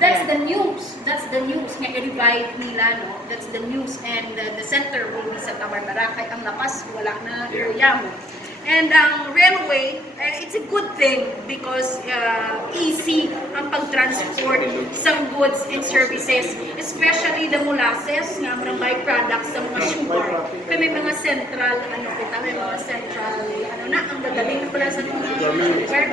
That's the news. That's the news. Nga i-revive nila, no? That's the news. And the center will be sa Tamar Barakay. Ang lapas, wala na area mo. And ang railway, it's a good thing because easy ang pag-transport sa goods and services, especially the molasses, nga mga byproducts sa mga sugar. Kaya may mga central, may mga central, ang gagaling pala sa mga sugar,